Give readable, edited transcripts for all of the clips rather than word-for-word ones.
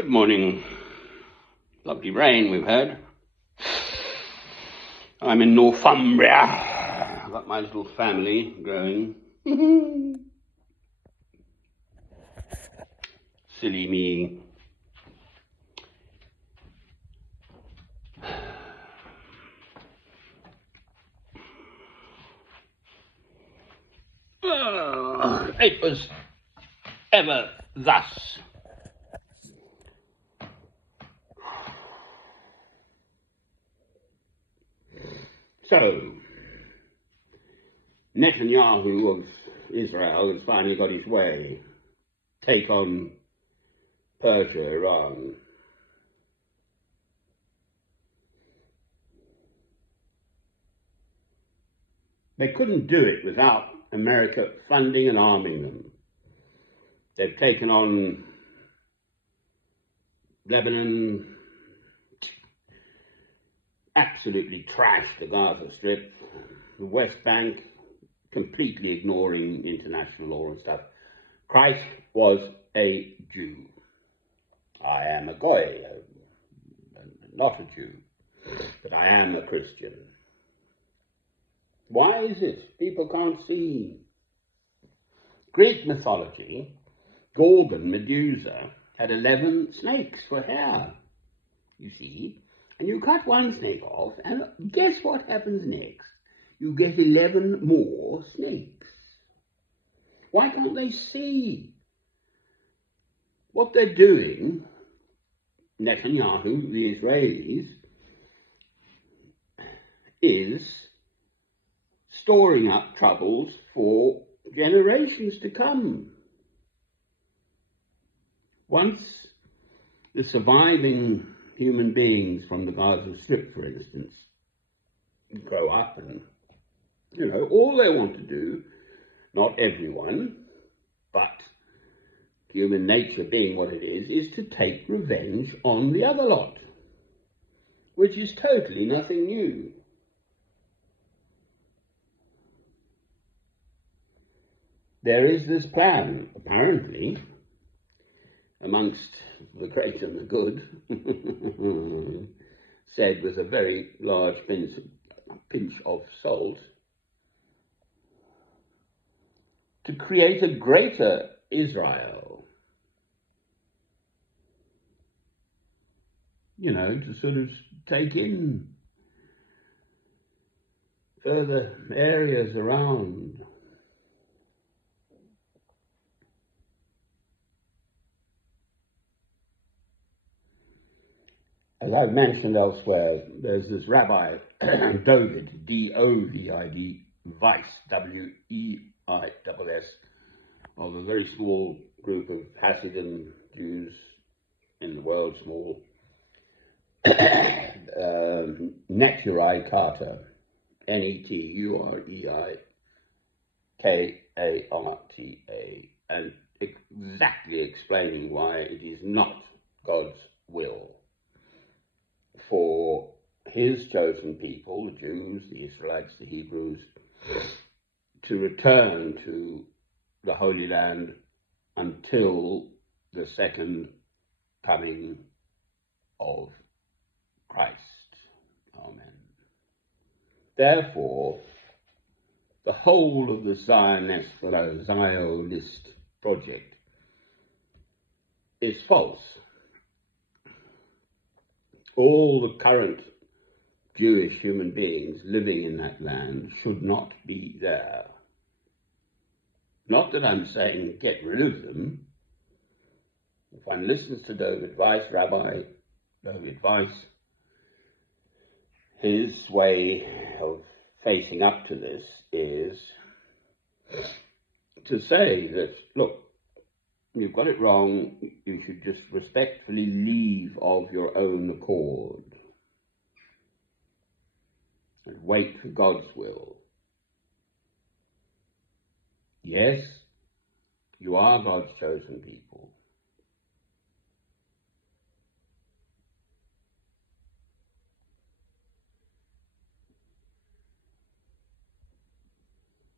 Good morning. Lovely rain we've had. I'm in Northumbria. I've got my little family growing. Silly me. It was ever thus. So, Netanyahu of Israel has finally got his way. Take on Persia, Iran. They couldn't do it without America funding and arming them. They've taken on Lebanon, absolutely trashed the Gaza Strip, the West Bank, completely ignoring international law and stuff. Christ was a Jew. I am a Goy, not a Jew, but I am a Christian. Why is it people can't see? Greek mythology, Gorgon, Medusa, had 11 snakes for hair, you see. And you cut one snake off, and guess what happens next? You get 11 more snakes. Why can't they see? What they're doing, Netanyahu, the Israelis, is storing up troubles for generations to come. Once the surviving human beings from the Gaza Strip, for instance, grow up and, all they want to do, not everyone, but human nature being what it is to take revenge on the other lot, which is totally nothing new. There is this plan, apparently, amongst the great and the good, said with a very large pinch of salt, to create a greater Israel. To sort of take in further areas around. As I've mentioned elsewhere, there's this Rabbi, Dovid, D-O-V-I-D, Weiss, W-E-I-S-S, of a very small group of Hasidim Jews in the world, small, Neturei Carter, Neturei-Karta, and exactly explaining why it is not God's will for his chosen people, the Jews, the Israelites, the Hebrews, to return to the Holy Land until the second coming of Christ. Amen. Therefore, the whole of the Zionist project is false. All the current Jewish human beings living in that land should not be there. Not that I'm saying get rid of them. If one listens to David Weiss, Rabbi David Weiss, his way of facing up to this is to say that, look, you've got it wrong, you should just respectfully leave of your own accord and wait for God's will. Yes, you are God's chosen people.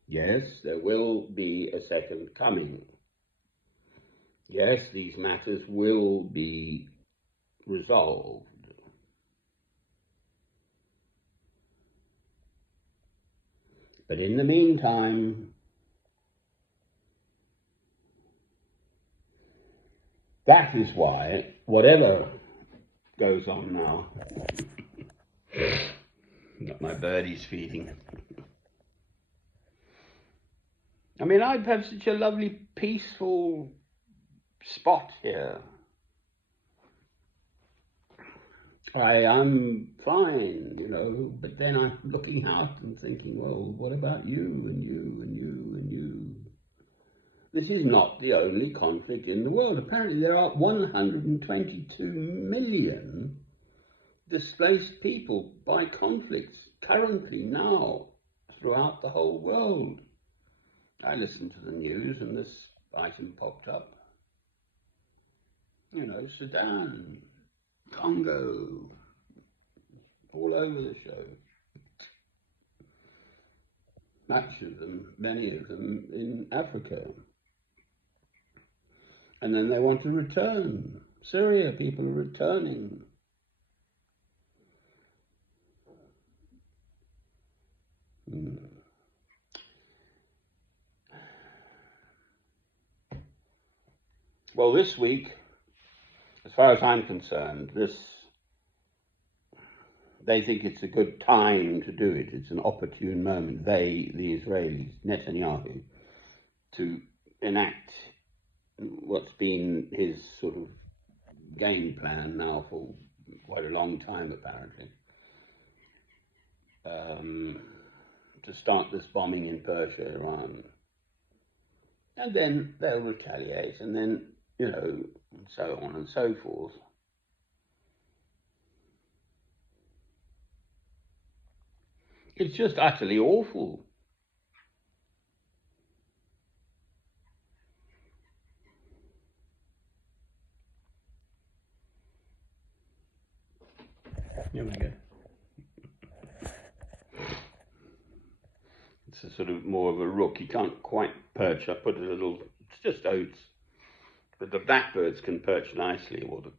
Yes, there will be a second coming. Yes, these matters will be resolved. But in the meantime, that is why, whatever goes on now, got my birdies feeding. I mean, I have such a lovely, peaceful spot here. I'm fine, you know, but then I'm looking out and thinking, well, what about you and you and you and you? This is not the only conflict in the world. Apparently there are 122 million displaced people by conflicts currently now throughout the whole world. I listened to the news and this item popped up. You know, Sudan, Congo, all over the show. Much of them, many of them in Africa. And then they want to return. Syria, people are returning. Well, this week, as far as I'm concerned, they think it's a good time to do it. It's an opportune moment. They, the Israelis, Netanyahu, to enact what's been his sort of game plan now for quite a long time, apparently, to start this bombing in Persia, Iran. And then they'll retaliate, and then, you know, and so on and so forth. It's just utterly awful. Here we go. It's a sort of more of a rook. He can't quite perch. I put a little, it's just oats. But the blackbirds can perch nicely, or the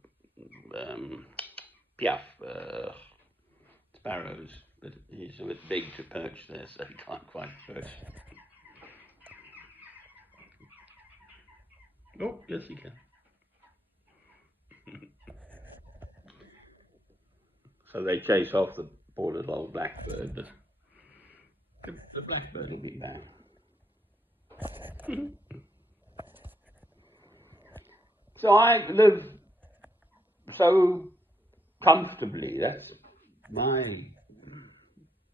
piaf, sparrows. But he's a bit big to perch there, so he can't quite perch. Oh, yes he can. So they chase off the poor little old blackbird, but the blackbird will be back. So I live so comfortably. That's my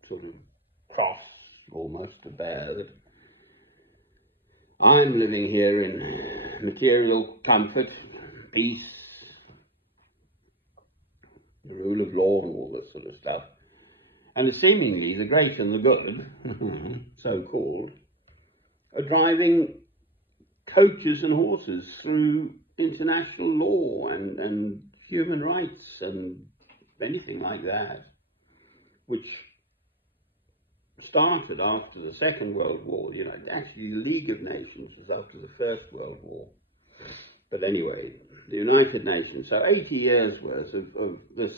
sort of cross almost to bear, that I'm living here in material comfort, peace, the rule of law and all this sort of stuff. And seemingly the great and the good, so-called, are driving coaches and horses through international law and human rights and anything like that, which started after the Second World War. You know, actually the League of Nations was after the First World War. But anyway, the United Nations, so 80 years worth of this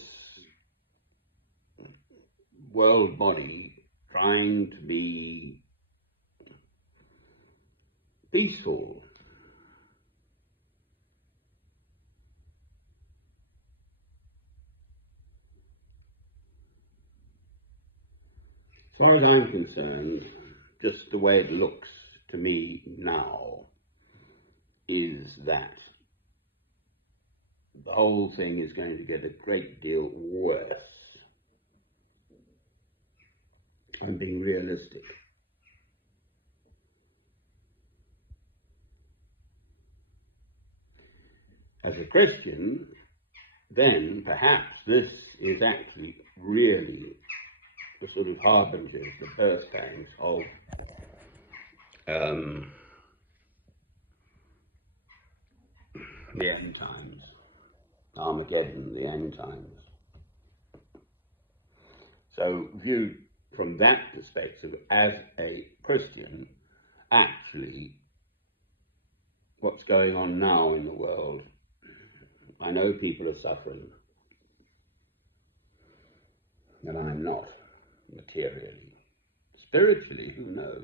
world body trying to be peaceful. As far as I'm concerned, just the way it looks to me now is that the whole thing is going to get a great deal worse. I'm being realistic. As a Christian, then perhaps this is actually really the sort of harbingers, the birth pangs of the end times, Armageddon, the end times. So viewed from that perspective, as a Christian, actually what's going on now in the world, I know people are suffering, And I'm not, materially. Spiritually, who knows?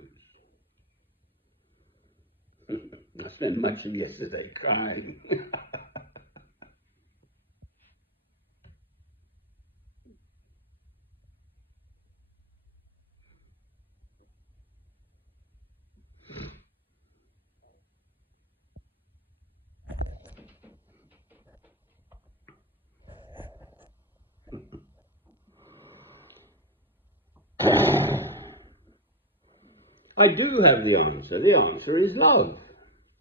I spent much of yesterday crying. I do have the answer. The answer is love.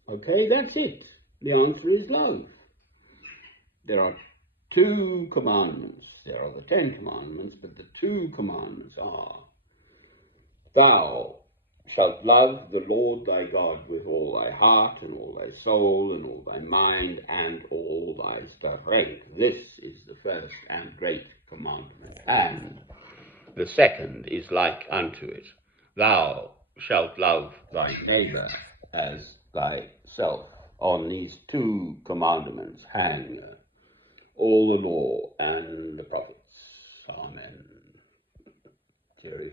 Okay, that's it. The answer is love. There are 2 commandments. There are the 10 commandments, but the 2 commandments are, thou shalt love the Lord thy God with all thy heart and all thy soul and all thy mind and all thy strength. This is the first and great commandment. And the second is like unto it. Thou shalt love thy neighbour as thyself. On these 2 commandments hang all the law and the prophets. Amen. Cheerio.